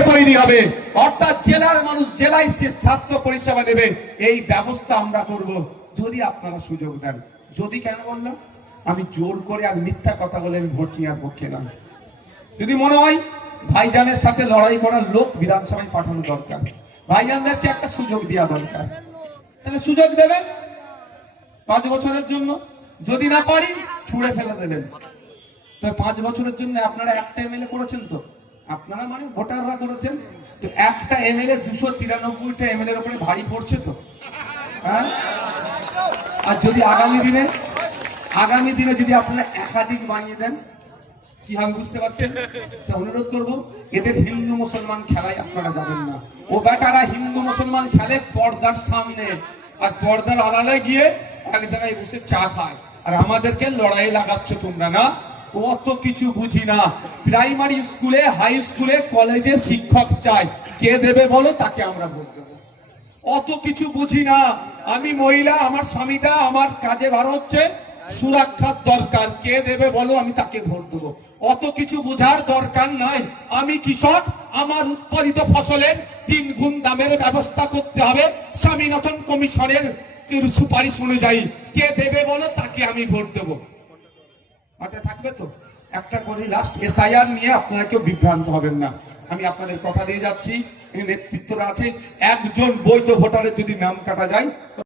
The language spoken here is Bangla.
থেকে তৈরি হবে, অর্থাৎ জেলার মানুষ জেলায় স্বাস্থ্য পরিষেবা নেবে, এই ব্যবস্থা আমরা করব যদি আপনারা সুযোগ দেন। যদি কেন বললাম, আমি জোর করে আর মিথ্যা কথা বলে আমি ভোট নেওয়ার পক্ষে না। যদি মনে হয় ভাইজানের সাথে লড়াই করার লোক বিধানসভায় পাঠানো দরকার, ভাইজানদেরকে একটা সুযোগ দেওয়া দরকার, তাহলে সুযোগ দেবেন 5 বছরের জন্য। যদি না পারি ছুঁড়ে ফেলে দেবেন। তো 5 বছরের জন্য আপনারা একটা এমএলএ করেছেন, তো আপনারা মানে ভোটাররা করেছেন, তো একটা এমএলএ 293টা এমএলএর উপরে ভারী পড়ছে তো, হ্যাঁ? আর যদি আগামী দিনে যদি আপনারা একাধিক বানিয়ে দেন, কি হবে বুঝতে পারছেন? তো অনুরোধ করবো, এদের হিন্দু মুসলমান খেলায় আপনারা যাবেন না। ও বেটারা হিন্দু মুসলমান খেলে পর্দার সামনে, আর পর্দার আড়ালে গিয়ে এক জায়গায় বসে চা খায়, আর আমাদেরকে লড়াই লাগাচ্ছ তোমরা না। অত কিছু বুঝি না। প্রাইমারি স্কুলে, হাই স্কুলে, কলেজে শিক্ষক চাই, কে দেবে বলো, তাকে আমরা ভোট দেবো। অত কিছু বুঝি না। আমি মহিলা, আমার স্বামীটা আমার কাজে বার হচ্ছে, সুরক্ষার দরকার, কে দেবে বলো, আমি তাকে ভোট দেবো। অত কিছু বোঝার দরকার নাই। আমি কৃষক, আমার উৎপাদিত ফসলের 3 গুণ দামের ব্যবস্থা করতে হবে স্বামীনাথন কমিশনের সুপারিশ অনুযায়ী, কে দেবে বলো, তাকে আমি ভোট দেবো। মাথায় থাকবে তো? একটা করে লাস্ট এসআইআর নিয়ে আপনারা কেউ বিভ্রান্ত হবেন না, আমি আপনাদের কথা দিয়ে যাচ্ছি। নেতৃত্বরা আছে, একজন বৈধ ভোটারের যদি নাম কাটা যায়